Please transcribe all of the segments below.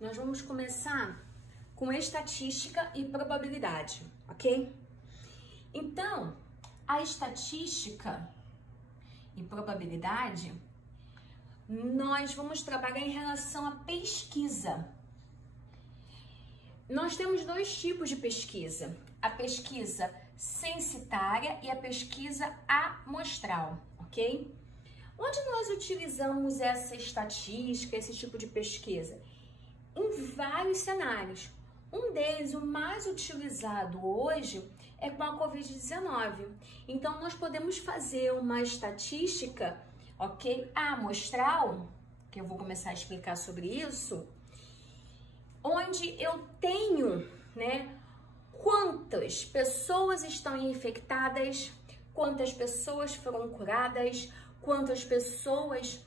Nós vamos começar com estatística e probabilidade, ok? Então, a estatística e probabilidade, nós vamos trabalhar em relação à pesquisa. Nós temos dois tipos de pesquisa, a pesquisa censitária e a pesquisa amostral, ok? Onde nós utilizamos essa estatística, esse tipo de pesquisa? Em vários cenários. Um deles, o mais utilizado hoje, é com a Covid-19. Então, nós podemos fazer uma estatística, ok? Amostral, que eu vou começar a explicar sobre isso, onde eu tenho, quantas pessoas estão infectadas, quantas pessoas foram curadas, quantas pessoas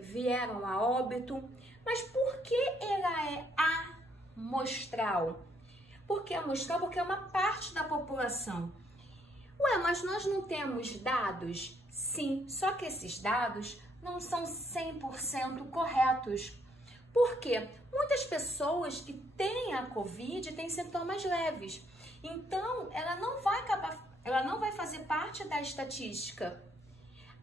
vieram a óbito. Mas por que ela é amostral? Por que amostral? Porque é uma parte da população. Ué, mas nós não temos dados? Sim, só que esses dados não são 100% corretos. Por quê? Muitas pessoas que têm a Covid têm sintomas leves. Então, ela não vai fazer parte da estatística.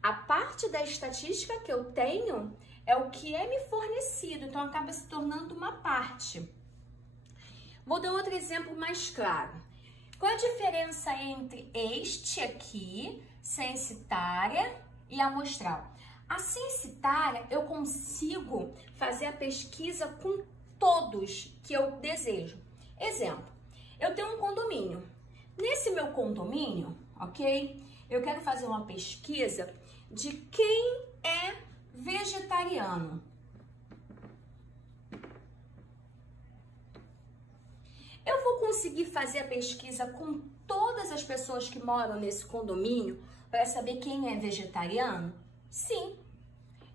A parte da estatística que eu tenho é o que é me fornecido, então acaba se tornando uma parte. Vou dar outro exemplo mais claro. Qual a diferença entre este aqui, censitária, e amostral? A censitária, eu consigo fazer a pesquisa com todos que eu desejo. Exemplo, eu tenho um condomínio. Nesse meu condomínio, ok? Eu quero fazer uma pesquisa de quem é vegetariano. Eu vou conseguir fazer a pesquisa com todas as pessoas que moram nesse condomínio para saber quem é vegetariano? Sim,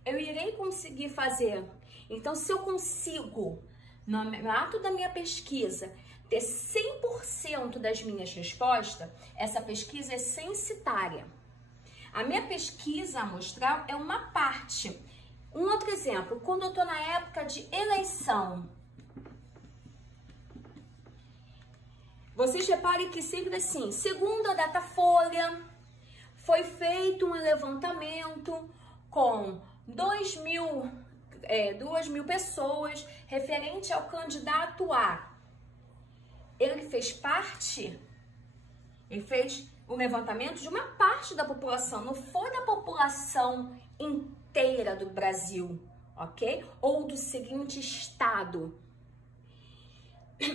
eu irei conseguir fazer. Então, se eu consigo, no ato da minha pesquisa, ter 100% das minhas respostas, essa pesquisa é censitária. A minha pesquisa amostral é uma parte. Um outro exemplo, quando eu estou na época de eleição, vocês reparem que sempre assim, segundo a Datafolha, foi feito um levantamento com 2 mil pessoas referente ao candidato A. Ele fez parte, ele fez o levantamento de uma parte da população, não foi da população inteira do Brasil, ok? Ou do seguinte estado.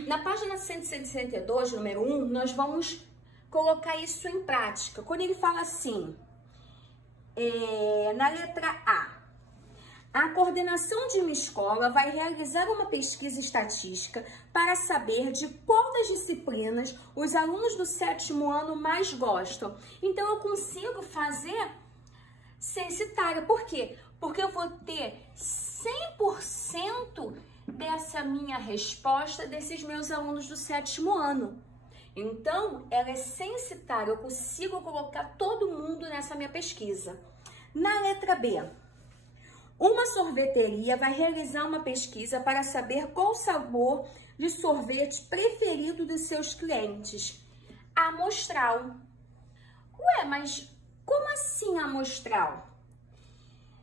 Na página 162, número 1, nós vamos colocar isso em prática. Quando ele fala assim, na letra A coordenação de uma escola vai realizar uma pesquisa estatística para saber de qual das disciplinas os alunos do 7º ano mais gostam. Então, eu consigo fazer censitária. Por quê? Porque eu vou ter 100% dessa minha resposta desses meus alunos do 7º ano. Então, ela é censitária. Eu consigo colocar todo mundo nessa minha pesquisa. Na letra B, uma sorveteria vai realizar uma pesquisa para saber qual o sabor de sorvete preferido dos seus clientes. Amostral. Ué, mas como assim amostral?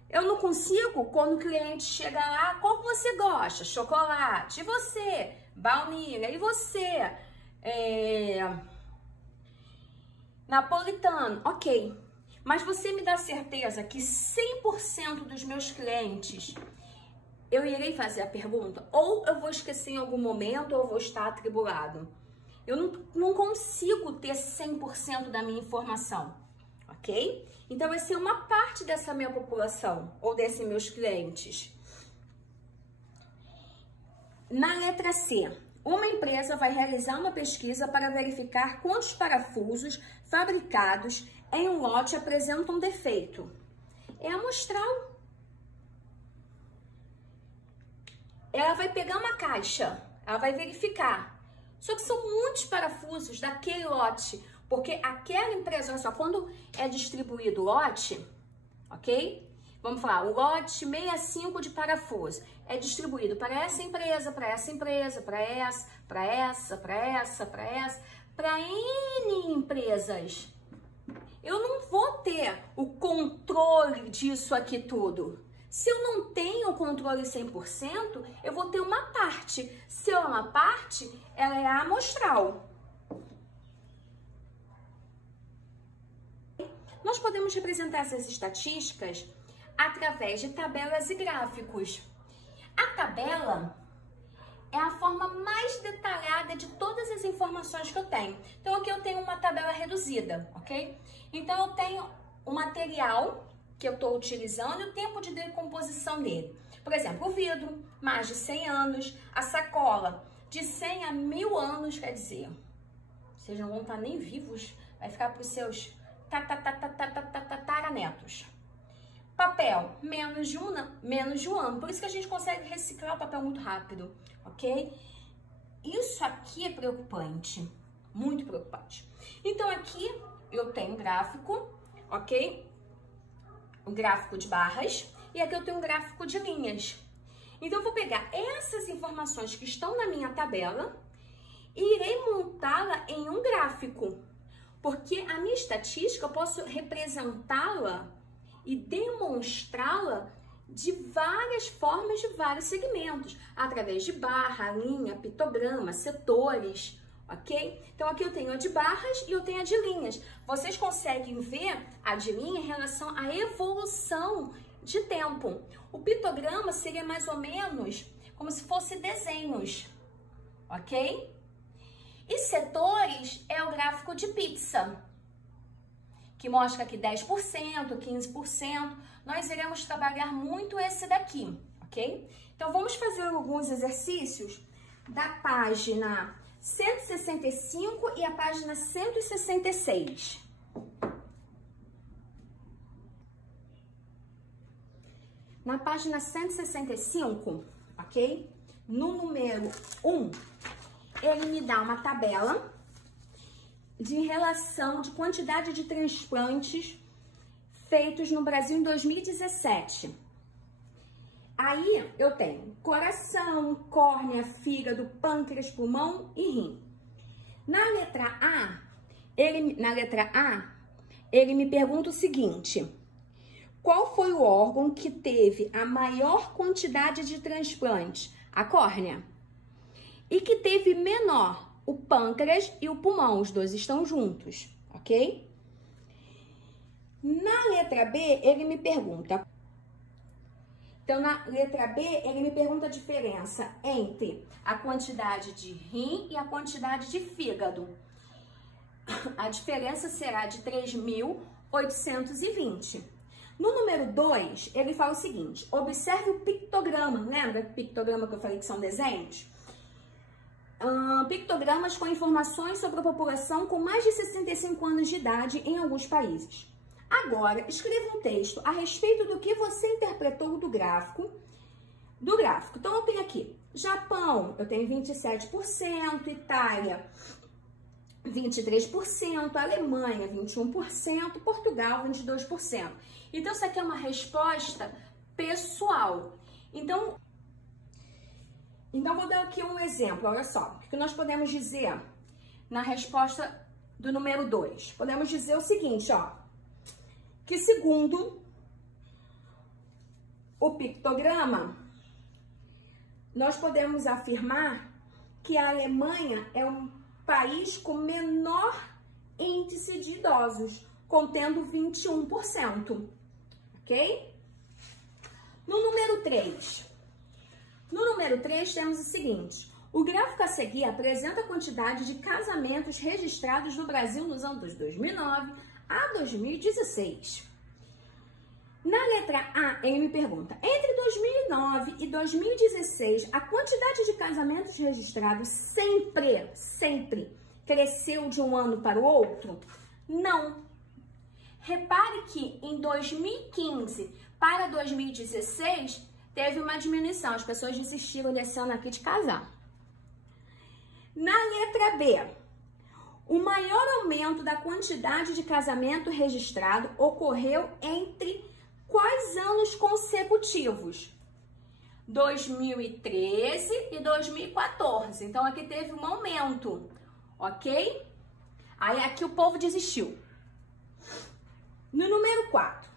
Eu não consigo, quando o cliente chega lá, qual que você gosta? Chocolate. E você? Baunilha. E você? Napolitano. Ok. Mas você me dá certeza que 100% dos meus clientes eu irei fazer a pergunta? Ou eu vou esquecer em algum momento ou eu vou estar atribulado? Eu não consigo ter 100% da minha informação, ok? Então, vai ser uma parte dessa minha população ou desses meus clientes. Na letra C, uma empresa vai realizar uma pesquisa para verificar quantos parafusos fabricados em um lote apresentam defeito. É amostral. Ela vai pegar uma caixa, ela vai verificar. Só que são muitos parafusos daquele lote, porque aquela empresa, olha só, quando é distribuído o lote, ok? Vamos falar, o lote 65 de parafuso é distribuído para essa empresa, para essa empresa, para essa, para essa, para essa, para essa, para N empresas. Eu não vou ter o controle disso aqui tudo. Se eu não tenho o controle 100%, eu vou ter uma parte. Se é uma parte, ela é amostral. Nós podemos representar essas estatísticas através de tabelas e gráficos. A tabela é a forma mais detalhada de todas as informações que eu tenho. Então, aqui eu tenho uma tabela reduzida, ok? Então, eu tenho o material que eu estou utilizando e o tempo de decomposição dele. Por exemplo, o vidro, mais de 100 anos. A sacola, de 100 a 1000 anos, quer dizer, vocês não vão estar nem vivos, vai ficar para os seus tataranetos. Papel, menos de um ano. Por isso que a gente consegue reciclar o papel muito rápido, ok? Isso aqui é preocupante, muito preocupante. Então, aqui eu tenho um gráfico, ok? Um gráfico de barras e aqui eu tenho um gráfico de linhas. Então, eu vou pegar essas informações que estão na minha tabela e irei montá-la em um gráfico, porque a minha estatística eu posso representá-la e demonstrá-la de várias formas, de vários segmentos, através de barra, linha, pictograma, setores, ok? Então, aqui eu tenho a de barras e eu tenho a de linhas. Vocês conseguem ver a de linha em relação à evolução de tempo. O pictograma seria mais ou menos como se fosse desenhos, ok? E setores é o gráfico de pizza, que mostra aqui 10%, 15%. Nós iremos trabalhar muito esse daqui, ok? Então, vamos fazer alguns exercícios da página 165 e a página 166. Na página 165, ok? No número 1, ele me dá uma tabela de relação de quantidade de transplantes feitos no Brasil em 2017. Aí eu tenho coração, córnea, fígado, pâncreas, pulmão e rim. Na letra A, ele me pergunta o seguinte: qual foi o órgão que teve a maior quantidade de transplantes? A córnea. E que teve menor? O pâncreas e o pulmão, os dois estão juntos, ok? Na letra B, ele me pergunta... Então, na letra B, ele me pergunta a diferença entre a quantidade de rim e a quantidade de fígado. A diferença será de 3.820. No número 2, ele fala o seguinte: observe o pictograma. Lembra o pictograma que eu falei que são desenhos? Pictogramas com informações sobre a população com mais de 65 anos de idade em alguns países. Agora, escreva um texto a respeito do que você interpretou do gráfico. Então, eu tenho aqui Japão, eu tenho 27%, Itália, 23%, Alemanha, 21%, Portugal, 22%. Então, isso aqui é uma resposta pessoal. Então, vou dar aqui um exemplo, olha só. O que nós podemos dizer na resposta do número 2? Podemos dizer o seguinte, ó, que segundo o pictograma, nós podemos afirmar que a Alemanha é um país com menor índice de idosos, contendo 21%, ok? No número 3, temos o seguinte: o gráfico a seguir apresenta a quantidade de casamentos registrados no Brasil nos anos 2009 a 2016. Na letra A, ele me pergunta: entre 2009 e 2016, a quantidade de casamentos registrados sempre cresceu de um ano para o outro? Não. Repare que em 2015 para 2016, teve uma diminuição. As pessoas desistiram desse ano aqui de casar. Na letra B, o maior aumento da quantidade de casamento registrado ocorreu entre quais anos consecutivos? 2013 e 2014. Então, aqui teve um aumento, ok? Aí, aqui o povo desistiu. No número 4.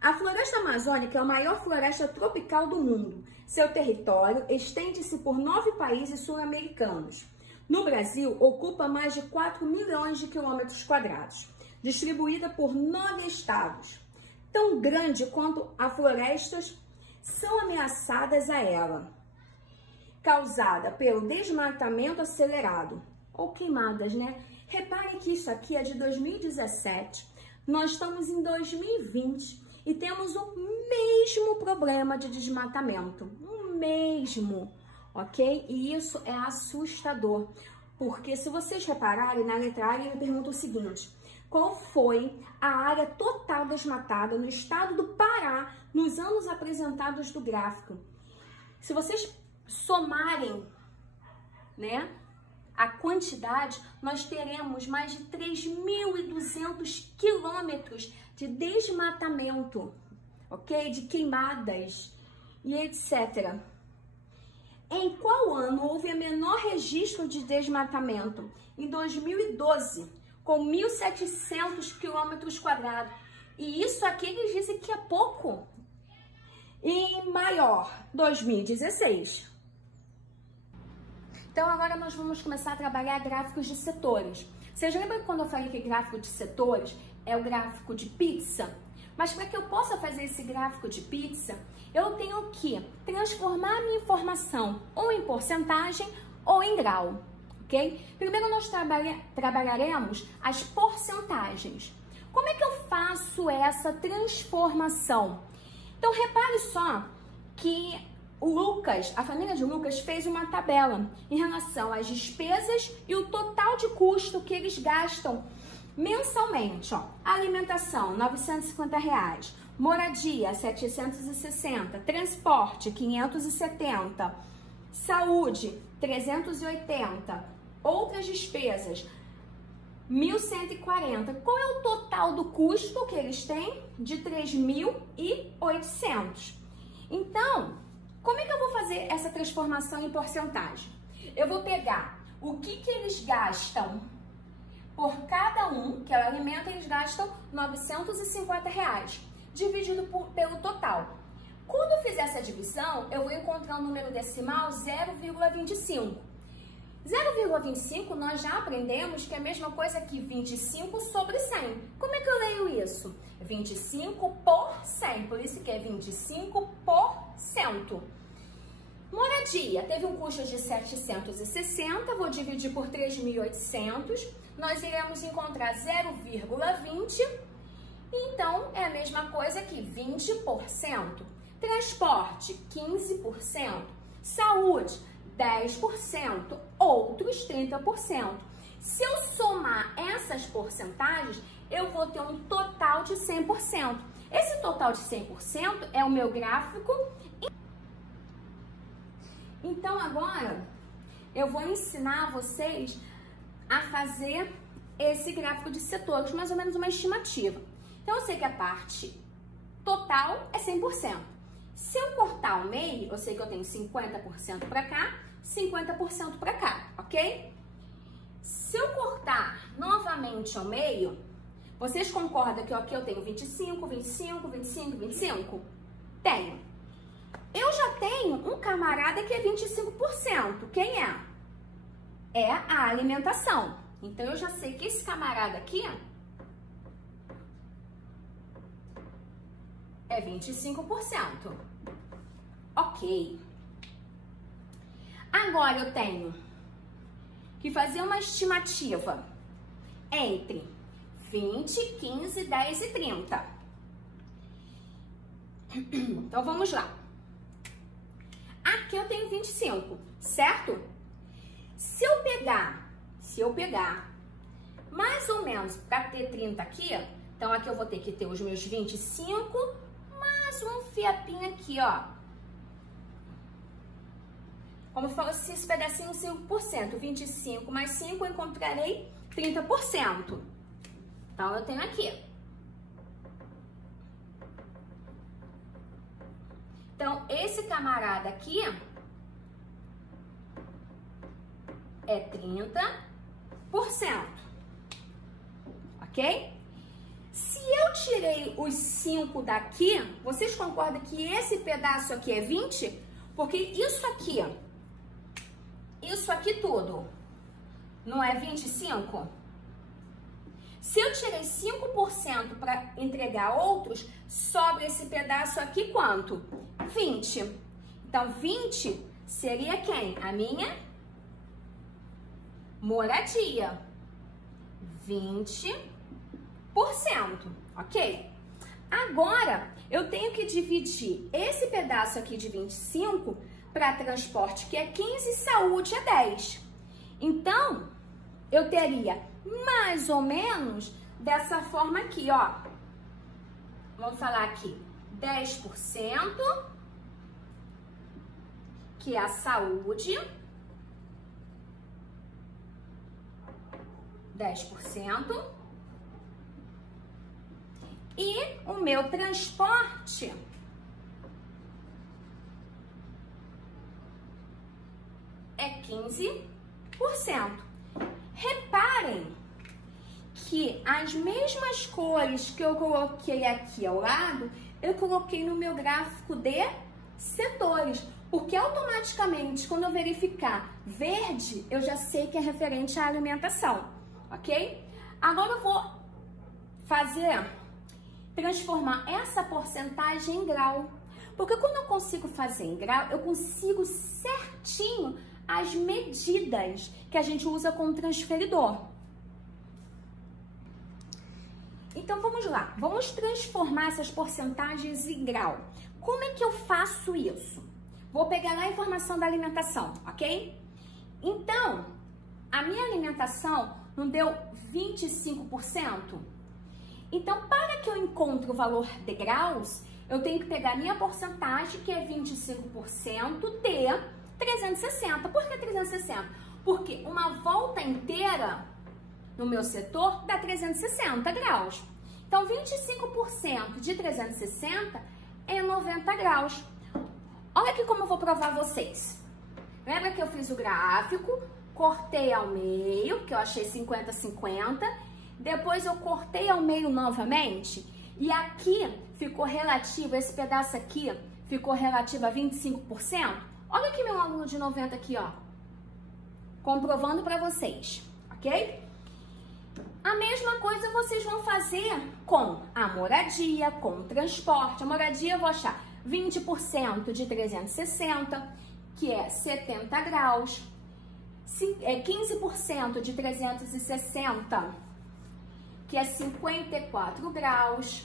A floresta amazônica é a maior floresta tropical do mundo. Seu território estende-se por 9 países sul-americanos. No Brasil, ocupa mais de 4 milhões de quilômetros quadrados, distribuída por 9 estados. Tão grande quanto as florestas são ameaçadas a ela, causada pelo desmatamento acelerado, ou queimadas, né? Reparem que isso aqui é de 2017, nós estamos em 2020 e temos o mesmo problema de desmatamento, o mesmo, ok? E isso é assustador, porque se vocês repararem, na letra A ele me pergunta o seguinte: qual foi a área total desmatada no estado do Pará nos anos apresentados do gráfico? Se vocês somarem, né, a quantidade, nós teremos mais de 3.200 quilômetros de desmatamento, ok? De queimadas e etc. Em qual ano houve o menor registro de desmatamento? Em 2012, com 1.700 quilômetros quadrados. E isso aqui eles dizem que é pouco. E maior, 2016. Então, agora nós vamos começar a trabalhar gráficos de setores. Vocês lembram quando eu falei que gráfico de setores é o gráfico de pizza? Mas para que eu possa fazer esse gráfico de pizza, eu tenho que transformar a minha informação ou em porcentagem ou em grau, ok? Primeiro nós trabalharemos as porcentagens. Como é que eu faço essa transformação? Então, repare só que o Lucas, a família de Lucas, fez uma tabela em relação às despesas e o total de custo que eles gastam mensalmente. Ó, alimentação, R$ 950, moradia, 760, transporte, 570, saúde, 380, outras despesas, 1.140. Qual é o total do custo que eles têm? De 3.800. Então, como é que eu vou fazer essa transformação em porcentagem? Eu vou pegar o que eles gastam por cada um, que é o alimento, eles gastam R$ 950, dividido pelo total. Quando eu fizer essa divisão, eu vou encontrar um número decimal 0,25. 0,25 nós já aprendemos que é a mesma coisa que 25 sobre 100. Como é que eu leio isso? 25 por 100, por isso que é 25%. Moradia, teve um custo de 760, vou dividir por 3.800, nós iremos encontrar 0,20, então é a mesma coisa que 20%. Transporte, 15%. Saúde, 10%, outros 30%. Se eu somar essas porcentagens, eu vou ter um total de 100%. Esse total de 100% é o meu gráfico. Então, agora, eu vou ensinar vocês a fazer esse gráfico de setores, mais ou menos uma estimativa. Então, eu sei que a parte total é 100%. Se eu cortar ao meio, eu sei que eu tenho 50% para cá, 50% para cá, ok? Se eu cortar novamente ao meio, vocês concordam que aqui eu tenho 25, 25, 25, 25? Tenho. Eu já tenho um camarada que é 25%. Quem é? É a alimentação. Então, eu já sei que esse camarada aqui é 25%. Ok. Agora, eu tenho que fazer uma estimativa entre 20, 15, 10 e 30. Então, vamos lá. Aqui eu tenho 25, certo? Se eu pegar mais ou menos para ter 30 aqui, então aqui eu vou ter que ter os meus 25, mais um fiapinho aqui, ó. Como se fosse esse pedacinho 5%, 25 mais 5, eu encontrarei 30%. Então, eu tenho aqui esse camarada aqui é 30%, ok? Se eu tirei os 5 daqui, vocês concordam que esse pedaço aqui é 20? Porque isso aqui tudo, não é 25? Se eu tirei 5% para entregar outros, sobra esse pedaço aqui quanto? 20. Então, 20 seria quem? A minha moradia. 20%, ok? Agora, eu tenho que dividir esse pedaço aqui de 25 para transporte, que é 15, e saúde é 10. Então, eu teria mais ou menos dessa forma aqui, ó. Vamos falar aqui, 10%, que é a saúde. 10%. E o meu transporte é 15%. Reparem que as mesmas cores que eu coloquei aqui ao lado, eu coloquei no meu gráfico de setores, porque automaticamente, quando eu verificar verde, eu já sei que é referente à alimentação, ok? Agora eu vou transformar essa porcentagem em grau, porque quando eu consigo fazer em grau, eu consigo certinho as medidas que a gente usa com o transferidor. Então, vamos lá. Vamos transformar essas porcentagens em grau. Como é que eu faço isso? Vou pegar lá a informação da alimentação, ok? Então, a minha alimentação não deu 25%? Então, para que eu encontre o valor de graus, eu tenho que pegar a minha porcentagem, que é 25% de 360. Por que 360? Porque uma volta inteira no meu setor dá 360 graus. Então, 25% de 360 é 90 graus. Olha aqui como eu vou provar vocês. Lembra que eu fiz o gráfico, cortei ao meio, que eu achei 50-50. Depois eu cortei ao meio novamente. E aqui ficou relativo, esse pedaço aqui ficou relativo a 25%. Olha aqui meu aluno de 90 aqui, ó. Comprovando para vocês, ok? A mesma coisa vocês vão fazer com a moradia, com o transporte. A moradia eu vou achar 20% de 360, que é 70 graus. 15% de 360, que é 54 graus.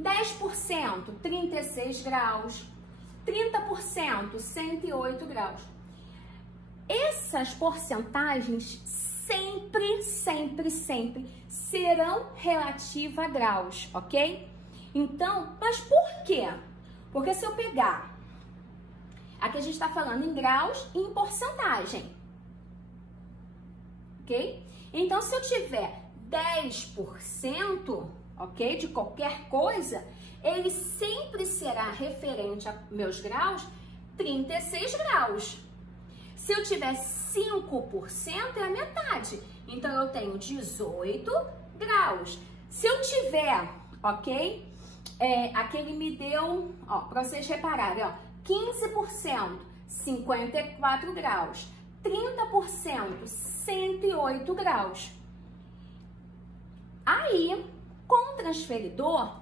10%, 36 graus. 30%, 108 graus. Essas porcentagens sempre serão relativas a graus, ok? Então, mas por quê? Porque se eu pegar, aqui a gente está falando em graus e em porcentagem, ok? Então, se eu tiver 10%, ok, de qualquer coisa, ele sempre será referente a meus graus, 36 graus. Se eu tiver 5%, é a metade. Então, eu tenho 18 graus. Se eu tiver, ok, aqui ele me deu, ó, para vocês repararem, ó, 15%, 54 graus. 30%, 108 graus. Aí, com o transferidor,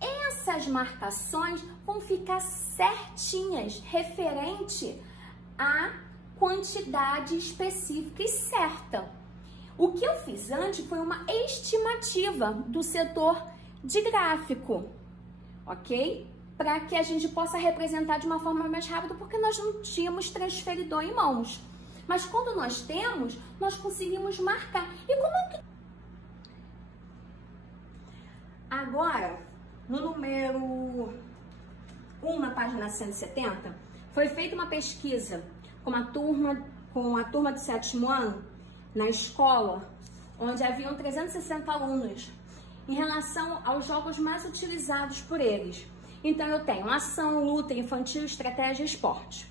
essas marcações vão ficar certinhas, referente à quantidade específica e certa. O que eu fiz antes foi uma estimativa do setor de gráfico, ok? Para que a gente possa representar de uma forma mais rápida, porque nós não tínhamos transferidor em mãos. Mas quando nós temos, nós conseguimos marcar. E como é que... Agora, no número 1, na página 170, foi feita uma pesquisa com a turma do 7º ano, na escola, onde haviam 360 alunos, em relação aos jogos mais utilizados por eles. Então, eu tenho ação, luta, infantil, estratégia, esporte.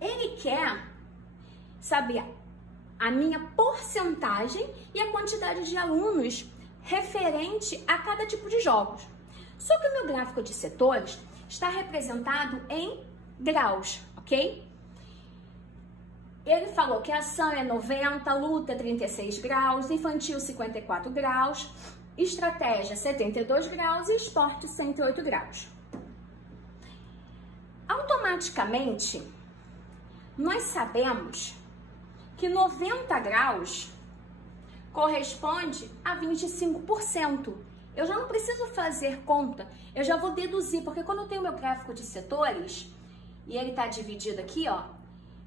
Ele quer saber a minha porcentagem e a quantidade de alunos referente a cada tipo de jogos. Só que o meu gráfico de setores está representado em graus, ok? Ele falou que a ação é 90, luta 36 graus, infantil 54 graus, estratégia 72 graus e esporte 108 graus. Automaticamente, nós sabemos que 90 graus corresponde a 25%. Eu já não preciso fazer conta, eu já vou deduzir, porque quando eu tenho meu gráfico de setores, e ele está dividido aqui, ó,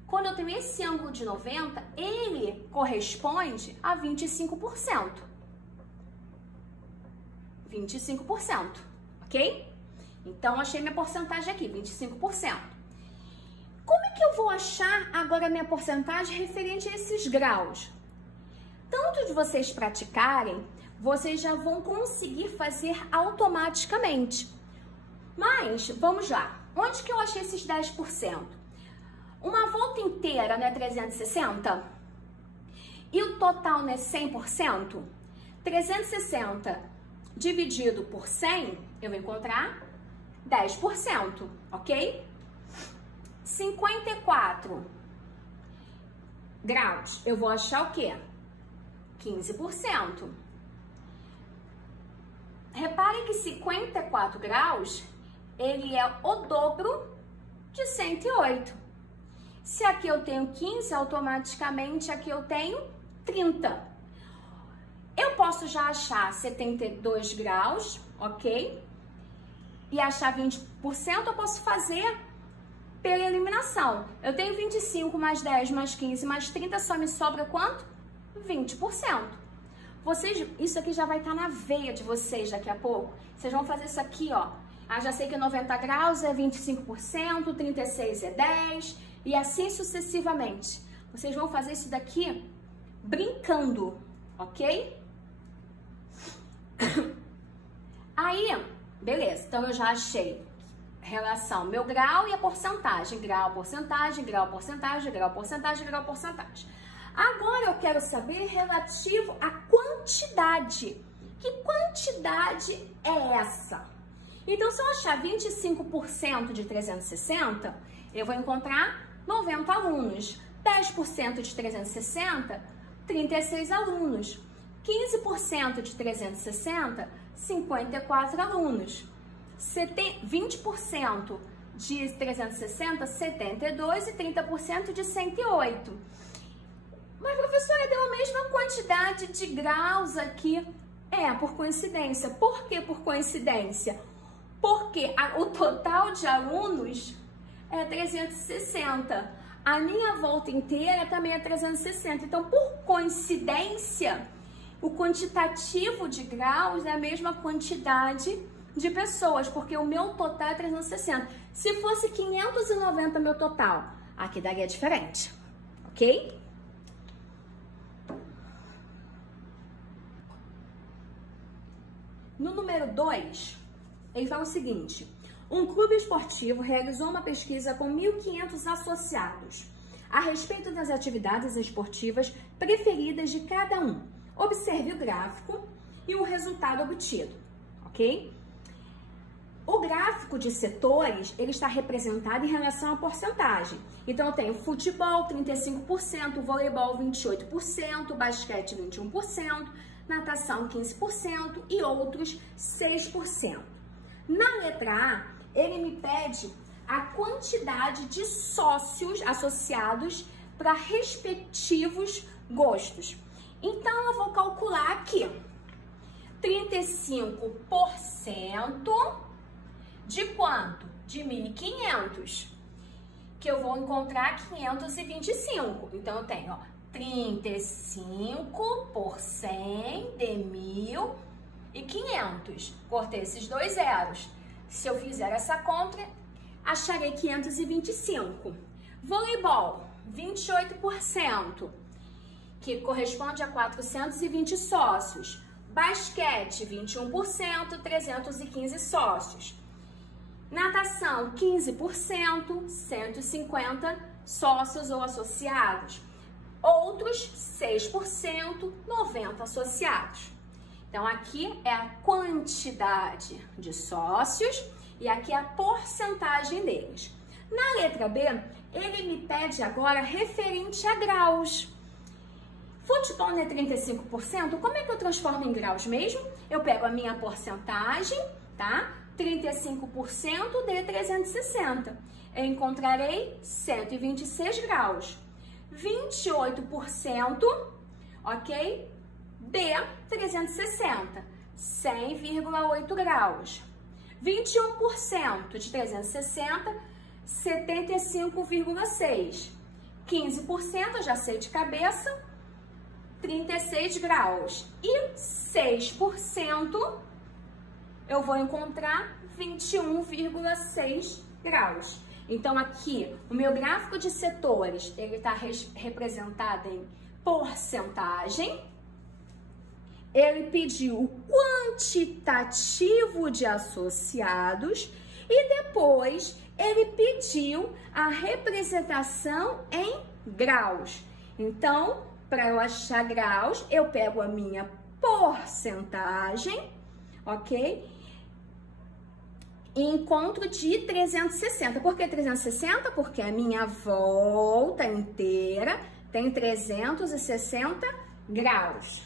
quando eu tenho esse ângulo de 90, ele corresponde a 25%. 25%, ok? Então, achei minha porcentagem aqui, 25%. Como é que eu vou achar agora a minha porcentagem referente a esses graus? Tanto de vocês praticarem, vocês já vão conseguir fazer automaticamente. Mas, vamos lá. Onde que eu achei esses 10%? Uma volta inteira não é 360? E o total não é 100%? 360 dividido por 100, eu vou encontrar 10%, ok? 54 graus, eu vou achar o quê? 15%. Repare que 54 graus, ele é o dobro de 108. Se aqui eu tenho 15, automaticamente aqui eu tenho 30. Eu posso já achar 72 graus, ok? E achar 20%, eu posso fazer pela eliminação. Eu tenho 25 mais 10 mais 15 mais 30, só me sobra quanto? 20%. Vocês, isso aqui já vai estar na veia de vocês daqui a pouco. Vocês vão fazer isso aqui, ó. Ah, já sei que 90 graus é 25%, 36 é 10 e assim sucessivamente. Vocês vão fazer isso daqui brincando, ok? Aí, beleza. Então, eu já achei relação meu grau e a porcentagem. Grau, porcentagem, grau, porcentagem, grau, porcentagem, grau, porcentagem. Agora eu quero saber relativo à quantidade. Que quantidade é essa? Então, se eu achar 25% de 360, eu vou encontrar 90 alunos. 10% de 360, 36 alunos. 15% de 360, 54 alunos. 20% de 360, 72 e 30% de 108. Mas, professora, deu a mesma quantidade de graus aqui. É, por coincidência. Por que por coincidência? Porque o total de alunos é 360. A minha volta inteira também é 360. Então, por coincidência, o quantitativo de graus é a mesma quantidade de pessoas, porque o meu total é 360. Se fosse 590 meu total, aqui daria diferente, ok? No número 2, ele fala o seguinte: um clube esportivo realizou uma pesquisa com 1.500 associados a respeito das atividades esportivas preferidas de cada um. Observe o gráfico e o resultado obtido, ok? O gráfico de setores, ele está representado em relação à porcentagem. Então, eu tenho futebol 35%, voleibol 28%, basquete 21%, natação 15% e outros 6%. Na letra A, ele me pede a quantidade de sócios associados para respectivos gostos. Então, eu vou calcular aqui 35% de quanto? De 1.500, que eu vou encontrar 525. Então, eu tenho, ó, 35 por 100 de 1.500. Cortei esses dois zeros. Se eu fizer essa conta, acharei 525. Voleibol, 28%, que corresponde a 420 sócios. Basquete, 21%, 315 sócios. Natação, 15%, 150 sócios ou associados. Outros, 6%, 90 associados. Então, aqui é a quantidade de sócios e aqui é a porcentagem deles. Na letra B, ele me pede agora referente a graus. Futebol não é 35%? Como é que eu transformo em graus mesmo? Eu pego a minha porcentagem, tá? 35% de 360. Eu encontrarei 126 graus. 28%, ok? De 360, 100,8 graus. 21% de 360, 75,6. 15%, eu já sei de cabeça, 36 graus. E 6%, eu vou encontrar 21,6 graus. Então, aqui, o meu gráfico de setores, ele está representado em porcentagem. Ele pediu o quantitativo de associados e depois ele pediu a representação em graus. Então, para eu achar graus, eu pego a minha porcentagem, ok? E encontro de 360. Por que 360? Porque a minha volta inteira tem 360 graus.